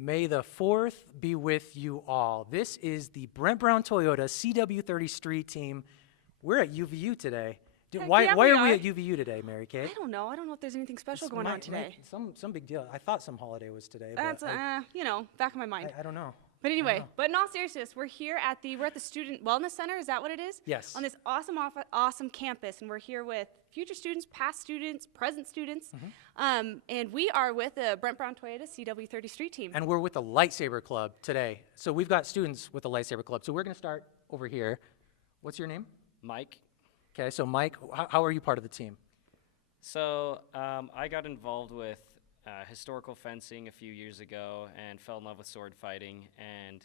May the 4th be with you all. This is the Brent Brown Toyota CW30 Street Team. We're at UVU today. Why are we at UVU today, Mary Kay? I don't know. I don't know if there's anything special going on today. Some big deal. I thought some holiday was today. That's, you know, back in my mind. I don't know. But anyway, but in all seriousness, we're at the Student Wellness Center. Is that what it is? Yes. On this awesome campus, and we're here with future students, past students, present students, and we are with the Brent Brown Toyota CW30 Street Team. And we're with the Lightsaber Club today. So we've got students with the Lightsaber Club. So we're going to start over here. What's your name? Mike. Okay, so Mike, how are you part of the team? So I got involved with historical fencing a few years ago and fell in love with sword fighting. And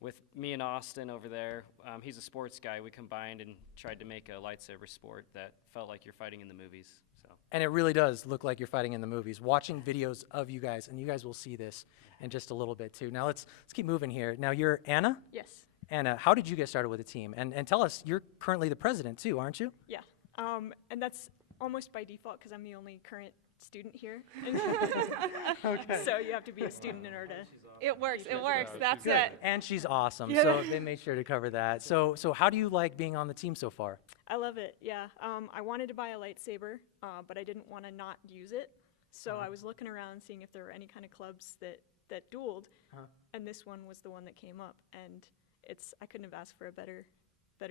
with me and Austin over there, he's a sports guy, we combined and tried to make a lightsaber sport that felt like you're fighting in the movies. So. And it really does look like you're fighting in the movies. Watching videos of you guys, and you guys will see this in just a little bit too. Now let's keep moving here. Now you're Anna? Yes. Anna, how did you get started with the team? And tell us, you're currently the president too, aren't you? Yeah, and that's almost by default because I'm the only current student here. Okay. So you have to be a student in order to. It works. That's it. And she's awesome, Yeah. so they made sure to cover that. So how do you like being on the team so far? I love it. Yeah, I wanted to buy a lightsaber, but I didn't want to not use it. So I was looking around, seeing if there were any kind of clubs that dueled, and this one was the one that came up. And I couldn't have asked for a better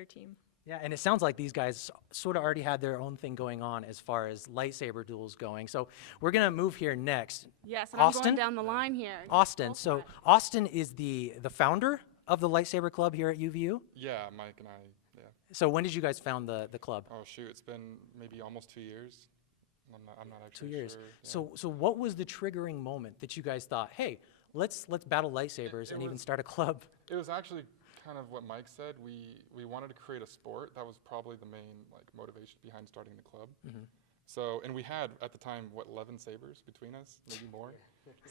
team. Yeah, and it sounds like these guys sort of already had their own thing going on as far as lightsaber duels going. So we're going to move here next. Yes, and Austin? I'm going down the line here. Austin. So Austin is the founder of the Lightsaber Club here at UVU? Yeah, Mike and I, yeah. So when did you guys found the club? Oh shoot, it's been maybe almost 2 years. I'm not actually 2 years. sure. Yeah. So what was the triggering moment that you guys thought, hey, let's battle lightsabers and even start a club? It was actually kind of what Mike said. We wanted to create a sport. That was probably the main motivation behind starting the club. So, and we had at the time 11 sabers between us, maybe more.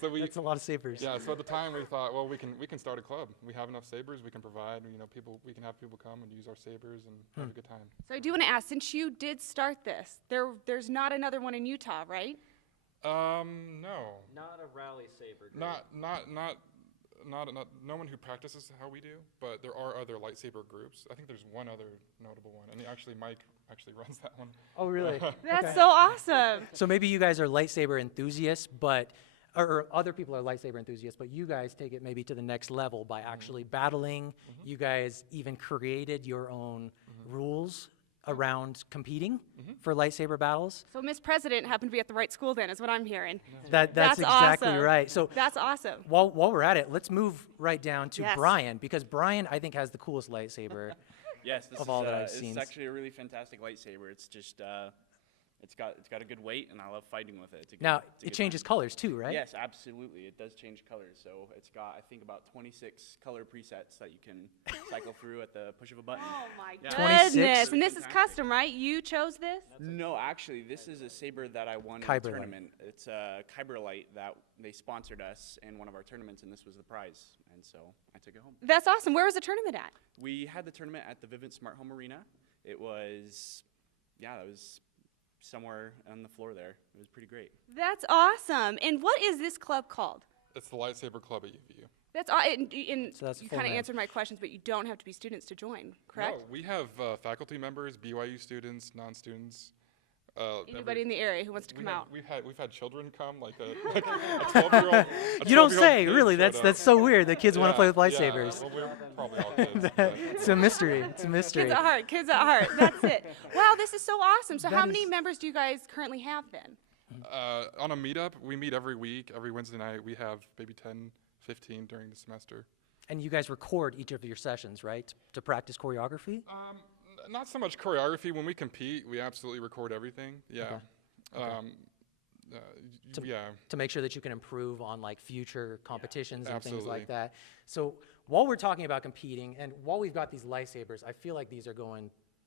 So That's a lot of sabers. Yeah. So at the time we thought, well, we can start a club. We have enough sabers. We can provide. We can have people come and use our sabers and have a good time. So I do want to ask, since you did start this, there's not another one in Utah, right? No. Not a rally saber group. No one who practices how we do, but there are other lightsaber groups. I think there's one other notable one, and Mike actually runs that one. Oh, really? That's so awesome. So maybe you guys are lightsaber enthusiasts, or other people are lightsaber enthusiasts, but you guys take it maybe to the next level by actually battling. You guys even created your own rules around competing for lightsaber battles. So Miss President happened to be at the right school then, is what I'm hearing. That's exactly awesome. right. So That's awesome. while we're at it, let's move right down to Yes. Brian, because Brian, I think, has the coolest lightsaber. Yes, this of all that I've this seen. is actually a really fantastic lightsaber. It's just it's got a good weight, and I love fighting with it. It's a good, Now, it's a it good changes time. colors too, right? Yes, absolutely. It does change colors. So it's got, I think, about 26 color presets that you can cycle through at the push of a button. Oh my Yeah. 26? goodness. And this is Fantastic. custom, right? You chose this? No, actually, this is a saber that I won in Kyber a Light. tournament. It's a Kyber Light that they sponsored us in one of our tournaments, and this was the prize. And so I took it home. That's awesome. Where was the tournament at? We had the tournament at the Vivint Smart Home Arena. It was, that was somewhere on the floor there. It was pretty great. That's awesome. And what is this club called? It's the Lightsaber Club at UVU. That's So that's a you full kind of name. answered my questions, but you don't have to be students to join, correct? No, we have faculty members, BYU students, non-students. Anybody in the area who wants to come out. We've had children come, like a 12-year-old. You don't say, really. That's so weird that kids want to play with lightsabers. Yeah, well, we're probably all kids. but- It's a mystery. It's a mystery. Kids at heart. Kids at heart. That's it. Wow, this is so awesome. So That how many is- members do you guys currently have then? On a meetup, we meet every week. Every Wednesday night, we have maybe 10, 15 during the semester. And you guys record each of your sessions, right, to practice choreography? Not so much choreography. When we compete, we absolutely record everything. Yeah. Yeah. To make sure that you can improve on future competitions and things like Absolutely. that. So while we're talking about competing and while we've got these lightsabers, I feel like these are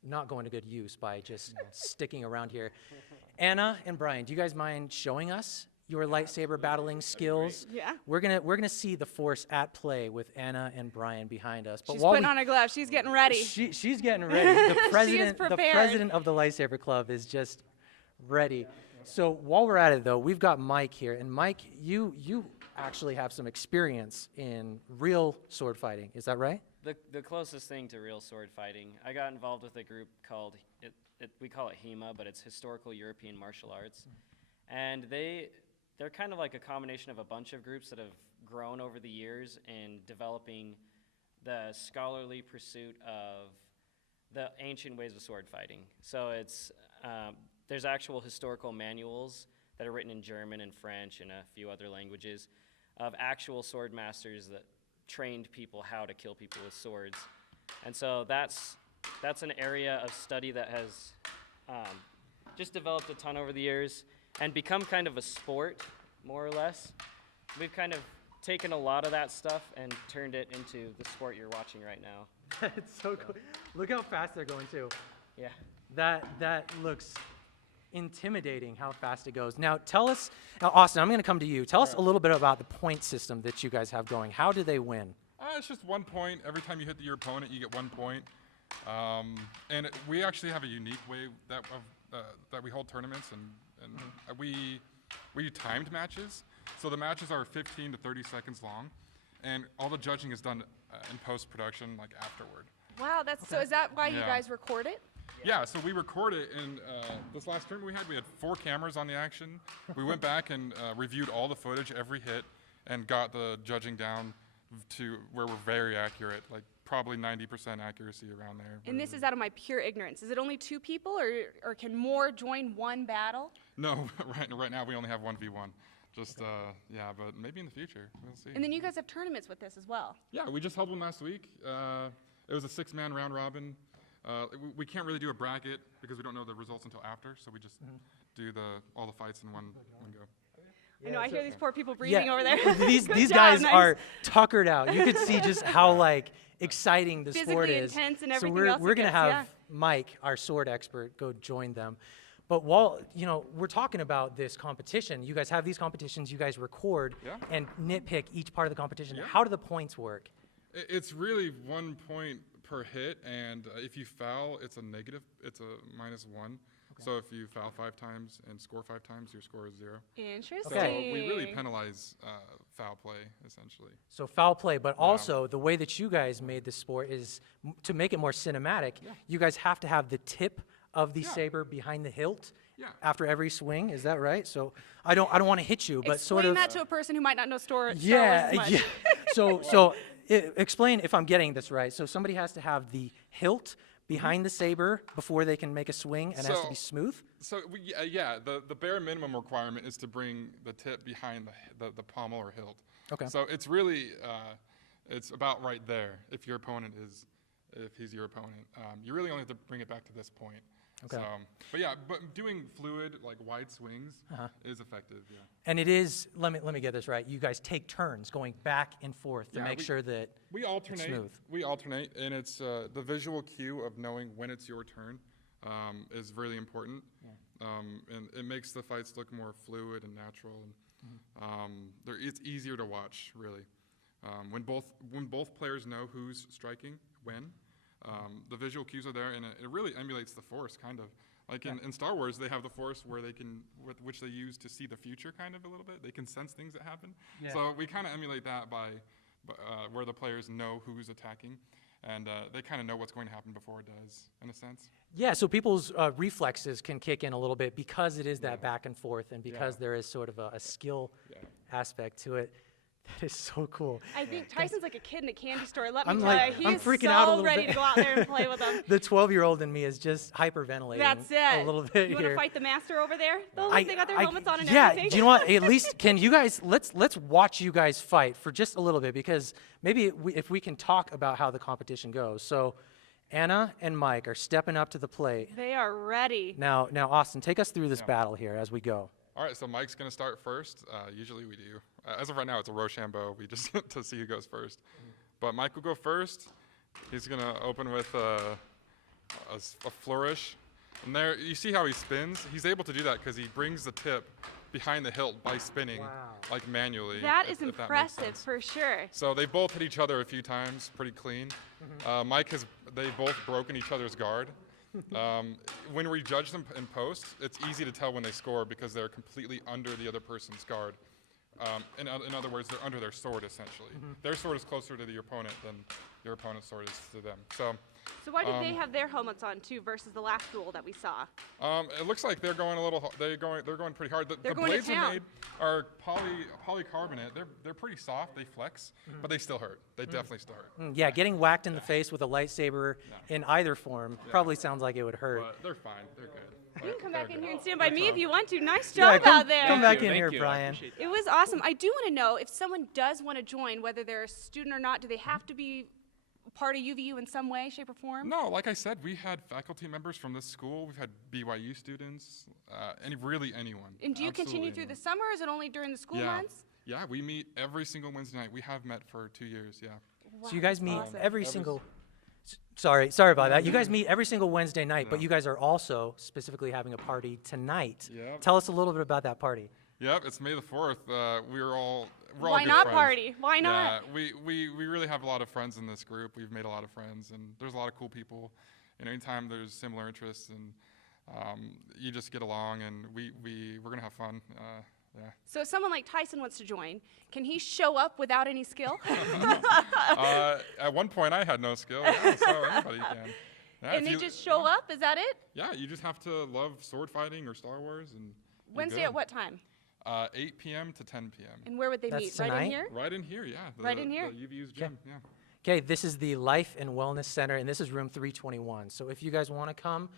not going to good use by just sticking around here. Anna and Brian, do you guys mind showing us your lightsaber battling skills? Yeah. We're gonna see the force at play with Anna and Brian behind us. But She's while putting on her gloves. She's getting ready. she's getting ready. The She is president prepared. of the Lightsaber Club is just ready. So while we're at it, though, we've got Mike here, and Mike, you actually have some experience in real sword fighting. Is that right? The closest thing to real sword fighting, I got involved with a group called, we call it HEMA, but it's Historical European Martial Arts. And they're kind of like a combination of a bunch of groups that have grown over the years in developing the scholarly pursuit of the ancient ways of sword fighting. So it's, there's actual historical manuals that are written in German and French and a few other languages of actual sword masters that trained people how to kill people with swords. And so that's an area of study that has just developed a ton over the years and become kind of a sport, more or less. We've kind of taken a lot of that stuff and turned it into the sport you're watching right now. It's so cool. Look how fast they're going, too. Yeah. That looks intimidating how fast it goes. Now, Austin, I'm going to come to you. Tell us a little bit about the point system that you guys have going. How do they win? It's just 1 point. Every time you hit your opponent, you get 1 point. We actually have a unique way that we hold tournaments, and we do timed matches. So the matches are 15 to 30 seconds long, and all the judging is done in post-production, like afterward. Wow, so is that why you Yeah. guys record it? Yeah, so we record it, and this last tournament we had 4 cameras on the action. We went back and reviewed all the footage, every hit, and got the judging down to where we're very accurate, like probably 90% accuracy around there. And this is out of my pure ignorance. Is it only 2 people, or can more join one battle? No, right now we only have 1v1. Just, yeah, but maybe in the future, we'll see. And then you guys have tournaments with this as well. Yeah, we just held one last week. It was a 6-man round robin. We can't really do a bracket because we don't know the results until after, so we just do all the fights in one go. I know, I hear these poor people breathing over there. These Good job, guys nice. are tuckered out. You could see just how exciting the sport Physically is. intense and so everything we're else we're it gonna gets, have yeah. Mike, our sword expert, go join them. But while we're talking about this competition, you guys have these competitions. You guys record Yeah. and nitpick each part of the competition. Yeah. How do the points work? It's really 1 point per hit, and if you foul, it's a negative. It's a -1. So if you foul 5 times and score 5 times, your score is 0. Interesting. So we really penalize foul play, essentially. So foul play, but also the way that you guys made the sport is to make it more cinematic. Yeah. You guys have to have the tip of the Yeah. saber behind the hilt Yeah. after every swing. Is that right? So I don't want to hit you, but Explain sort of. that to a person who might not know Star Wars Yeah, as much. yeah. So explain if I'm getting this right. So somebody has to have the hilt behind the saber before they can make a swing, and it has to be smooth. So the bare minimum requirement is to bring the tip behind the pommel or hilt. Okay. So it's really it's about right there. If he's your opponent, you really only have to bring it back to this point. Okay. So, but doing fluid, like wide swings, is effective. Yeah. And it is. Let me get this right. You guys take turns going back and forth to Yeah, make sure that We alternate. smooth. We alternate, and it's the visual cue of knowing when it's your turn is really important, and it makes the fights look more fluid and natural. And it's easier to watch, really, when both players know who's striking when. The visual cues are there, and it really emulates the Force, kind of. Like in Star Wars, they have the Force where which they use to see the future, kind of a little bit. They can sense things that happen. Yeah. So we kind of emulate that by where the players know who's attacking, and they kind of know what's going to happen before it does, in a sense. Yeah, so people's reflexes can kick in a little bit because it is that back and forth, and because there is sort of a skill aspect to it. That is so cool. I think Tyson's like a kid in a candy store. Let me I'm tell like- you, he I'm is freaking so out a little ready bit. to go out there and play with them. The 12-year-old in me is just hyperventilating That's it. a little bit You want here. to fight the master over there? They got their helmets on and yeah, everything. do you know what? At least can you guys let's watch you guys fight for just a little bit, because maybe if we can talk about how the competition goes. So Anna and Mike are stepping up to the plate. They are ready. Now Austin, take us through this battle here as we go. All right, so Mike's going to start first. Usually we do. As of right now, it's a Rochambeau. We just to see who goes first. But Mike will go first. He's going to open with a flourish. And there, you see how he spins? He's able to do that because he brings the tip behind the hilt by spinning, like manually. That is if that makes impressive sense. for sure. So they both hit each other a few times, pretty clean. They both broken each other's guard. When we judge them in post, it's easy to tell when they score because they're completely under the other person's guard. In other words, they're under their sword, essentially. Their sword is closer to the opponent than your opponent's sword is to them. So why did they have their helmets on too versus the last duel that we saw? It looks like they're going a little. They're going pretty hard. They're The going to blades are town. made are polycarbonate. They're pretty soft. They flex, but they still hurt. They definitely still hurt. Yeah, getting whacked in the face with a lightsaber in either form probably sounds like it would hurt. But they're fine. They're good. You can come back in here and stand by me if you want to. Nice Yeah, job out there. come back in Thank here, you. I Brian. appreciate that. It was awesome. I do want to know if someone does want to join, whether they're a student or not, do they have to be part of UVU in some way, shape, or form? No, like I said, we had faculty members from this school. We've had BYU students, really anyone. And do you continue Absolutely through the anyone. summer, or is it only during the school Yeah. months? Yeah, we meet every single Wednesday night. We have met for 2 years. Yeah. So you guys meet awesome. every single. Sorry about that. You guys meet every single Wednesday night, but Yeah. you guys are also specifically having a party tonight. Yep. Tell us a little bit about that party. Yep. It's May the 4th. We're all Why good not friends. party? Why not? Yeah, we really have a lot of friends in this group. We've made a lot of friends, and there's a lot of cool people. And anytime there's similar interests, and you just get along, and we're gonna have fun. Yeah. So if someone like Tyson wants to join, can he show up without any skill? At one point, I had no skill, yeah, so anybody can. Yeah, And if they you- just show up? Is that it? Yeah, you just have to love sword fighting or Star Wars, and you're Wednesday good. at what time? 8 p.m. to 10 p.m. And where would they That's meet? Right tonight? in here? Right in here, yeah. Right in here? The UVU's gym, yeah. Okay, this is the Life and Wellness Center, and this is room 321. So if you guys want to come,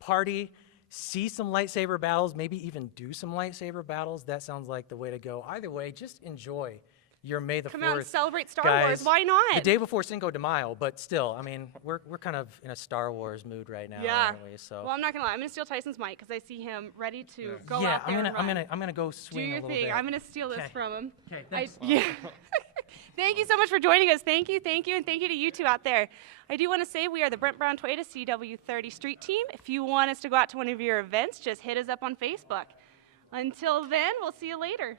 party, see some lightsaber battles, maybe even do some lightsaber battles, that sounds like the way to go. Either way, just enjoy your May the 4th. Come out and celebrate Star guys. Wars. Why not? The day before Cinco de Mayo, but still, I mean, we're kind of in a Star Wars mood right now, Yeah. aren't we? So Well, I'm not gonna lie. I'm gonna steal Tyson's mic because I see him ready to Yeah. go yeah, out there and run. I'm gonna go Do swing your a little thing. bit. I'm gonna steal this Okay. from him. Okay, I, thanks. yeah. Thank you so much for joining us. Thank you, and thank you to you two out there. I do want to say we are the Brent Brown Toyota CW30 Street Team. If you want us to go out to one of your events, just hit us up on Facebook. Until then, we'll see you later.